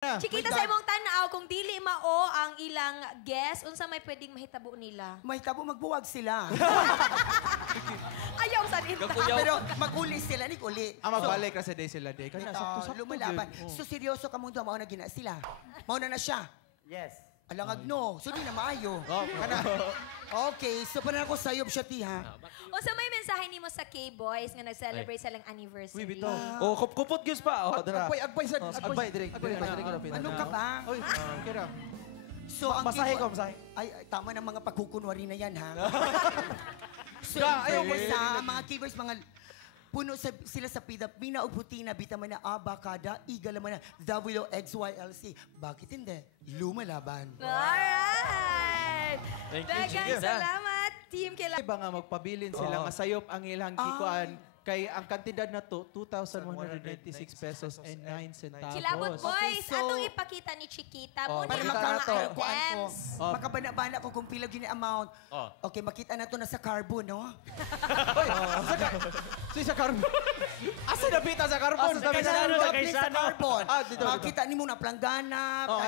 Chikita sa imong tanaw kung dili mao ang ilang guest, unsa may pwedeng mahitabo nila? Mahitabo magbuwag sila. Ayaw sa nita. Pero mag-uli sila, ni uli. Magbalik ka sa day sila day. Kaya Ito, lumalaban. So seryoso ka mundo, mao na gina sila. Mao na siya. Yes. Alangag no, so di na maayo. Okay, so para ako sayop siya tiha. Unsa may mensahe nimo sa K-Boys nga nag-celebrate sa lang anniversary? Uy, bito. Oh, kupot gyud pa. Oh, dara. Agpay sa... Agbay, direk. Ano ka ba? Uy, kira. So, ang Masahe ko, masahe. Ay, tama ng mga pagkukunwari na yan, ha? So, Ayaw ayaw mo sa mga K-Boys, mga puno sila sa pida, binaubutina, bitaman na abakada, igalaman na WXYLC. Bakit hindi? Lumalaban. Alright! Thank you, Daghang Chika. salamat, Team Kila. Iba nga magpabilin sila, masayop ang ilang gikuan. Kay ang kantidad na to, 2,196 pesos and 9 centavos. Kilabot Boys, so- atong ipakita ni Chiquita. Oh, Muna Para yung makita mga na to. makakuan ko. items. Makabana-bana ko kung pila yun yung amount. Oh. Okay, makita na to na sa carbon, no? Si sa carbon. Asa na pita sa carbon? Sa Kaisano, sa Please, sa Kaisano. carbon. Dito. Makita ni mo na planggana, Oh,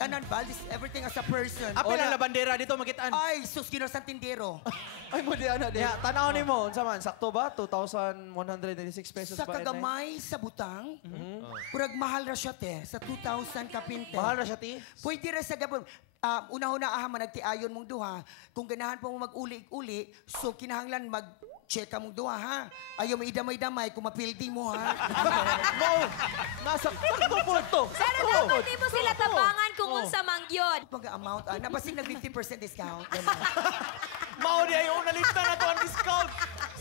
tanan, values, everything as a person. Apil lang na bandera dito makitaan. Ay, sus, ginosang tindero. Ay mo di ana di. Tanaw nimo unsa man sakto ba? 2,196 pesos Sa ba? kagamay, sa butang, kurag mahal ra siya, te. Sa 2,000 kapinte. Mahal na siya ti. Pwede ra sa gabon. Una-una aha man nagtiayon mong duha. Kung ganahan pa mo mag-uli-uli, so kinahanglan mag-check ka mong duha, ha? Ayaw may damay-damay kung mapildi mo, ha? Mo. Nasa sakto po to. Pero dapat di mo sila tabangan kung unsa mang yun. Pag-amount, napasig nag 50% discount. Ganun. Mao di ay una lista na to ang discount.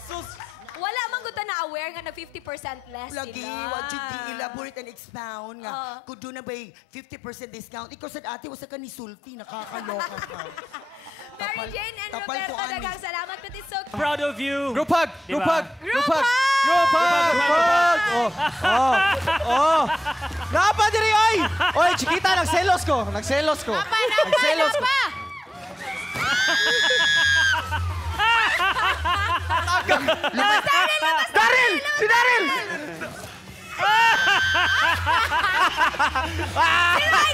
Sus. Wala man gud ta na aware nga na 50% less Lagi, sila. what you elaborate and expound nga. Kung doon na ba'y 50% discount, ikaw sa ate, wasa ka ni Sulti, nakakaloka ka. Mary Jane and tapal Roberto, ko, Ani. daghang salamat. But it's so Proud of you. Group hug. Diba? Group hug. Group hug! Oh. Napa diri oy. Oy, Chiquita, nagselos ko. Nagselos ko. Nagselos ko. Daryl! Si Daryl!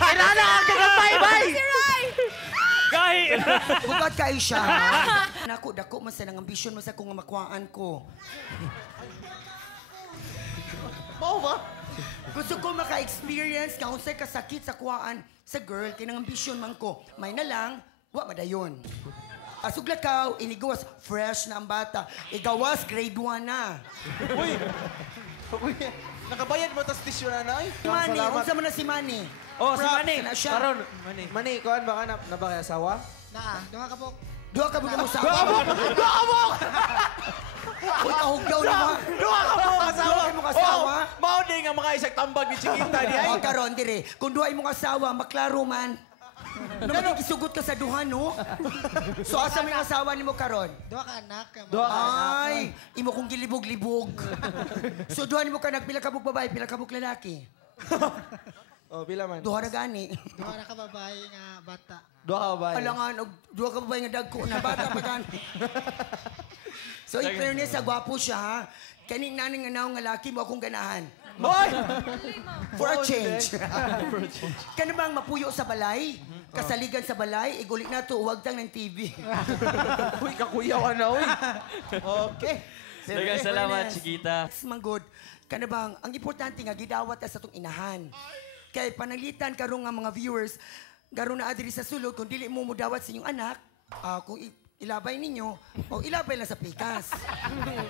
Kailangan ang kagambay-bay! Si Roy! Kahit. Bugad kayo siya, ha? Naku, dako man sa nang ambisyon mo sa kung makuhaan ko. Mau ba? Gusto ko maka-experience kung unsay kasakit sa kuhaan sa girl, kinang ambisyon man ko. May na lang, wa madayon. Asuglakaw, inigawas, fresh na ang bata. Igawas, grade 1 na. Uy! Uy! Nakabayad mo tas tisyo na na, Manny, unsa man na si Manny? Oh, si Props Manny. na siya. Karon, Mani, kuhan ba ka na ba kay asawa? Duha ka buga mo sa awa. Duha ka mo! Uy, kahugdaw na mo. Duha ka mo asawa! Duha ka mo asawa? Mao di nga mga isang tambag ni Chiquita di ay. O, karon, dire. Kung duha imong asawa, maklaro man. Naman isugot ka sa duha, no? So, asa may asawa nimo karon? Duha ka anak. Duha ka anak. Ay, imo kong gilibog-libog. So, duha nimo ka pila ka bug babae, pila ka bug lalaki. Oh, pila man. Duha na gani. Duha na ka babae nga bata. Duha ka ba? Alangan, og duha ka babae nga dagko na bata pa gani. So, in fairness, gwapo siya, ha? Kaning naning nga naong nga laki mo akong ganahan. Boy! For a change. Kano bang mapuyo sa balay? Kasaligan sa balay? Igulik na to, huwag tang ng TV. Uy, kakuyaw na, uy. Okay. Daghang salamat, Chiquita. It's man good. Kano bang, ang importante nga, gidawat ka sa itong inahan. Kaya panalitan karong nga mga viewers, garo na adiri sa sulod, kung dili mo mudawat sa inyong anak, kung ilabay ninyo, o ilabay lang sa pikas.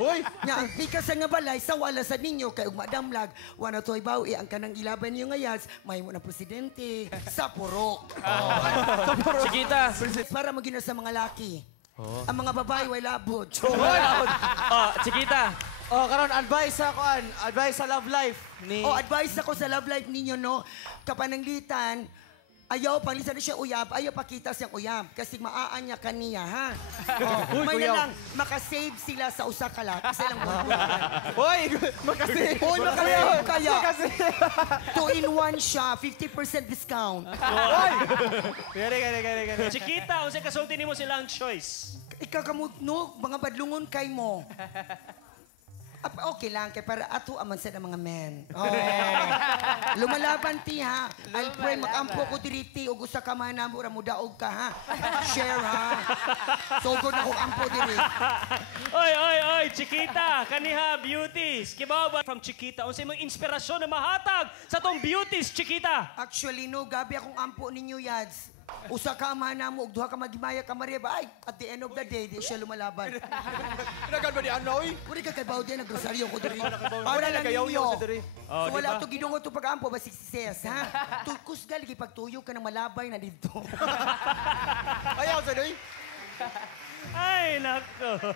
Uy! Nga, ang pikas sa nga balay, sa wala sa ninyo, kay ugmadamlag, wana to'y bawi, ang kanang ilabay ninyo ngayas, may mo ng presidente, sa purok. Chiquita. Para magina sa mga laki. Ang mga babae, way labot. Oh, Chiquita. Oh, karon advice sa kuan, advice sa love life ni Advice ako sa love life ninyo, no? Kapananglitan, ayaw, panglisan na siya uyab, ayaw pakita siyang uyab. Kasi maaanya kaniya, ha? May na lang, makasave sila sa usa ka lat. Isa lang Hoy, makasi. Hoy, makasave kaya. Makasi. 2-in-1 siya, 50% discount. Hoy. Gani. Chiquita, unsay kasulti nimo silang choice? Ikaw kamot, no? Mga badlungon kay mo. Okay lang, kay para ato aman sa mga men. Oh. Lumalaban ti ha. I'll pray makampo ko diriti o gusto ka man mo ramudaog ka ha. Share ha. So good na kung ampo diri. Oy, Chiquita, kaniha, beauties. Kibaw ba from Chiquita? Unsay mong inspirasyon na mahatag sa tong beauties, Chiquita? Actually, no, gabi akong ampo ninyo, Yads. Usa ka man mo, ug duha ka magimaya ka Maria ba? Ay, at the end of the day, di siya lumalaban. Pinagan ba di Anoy? Pwede ka kay Baudin, nagrosaryo ko diri. Wala lang nagayaw ninyo. sa diri. So wala to gidungo to pag-ampo, ba success, ha? Tukus gali, pagtuyo ka ng malabay na dito. Ayaw sa doy. Ay, nako.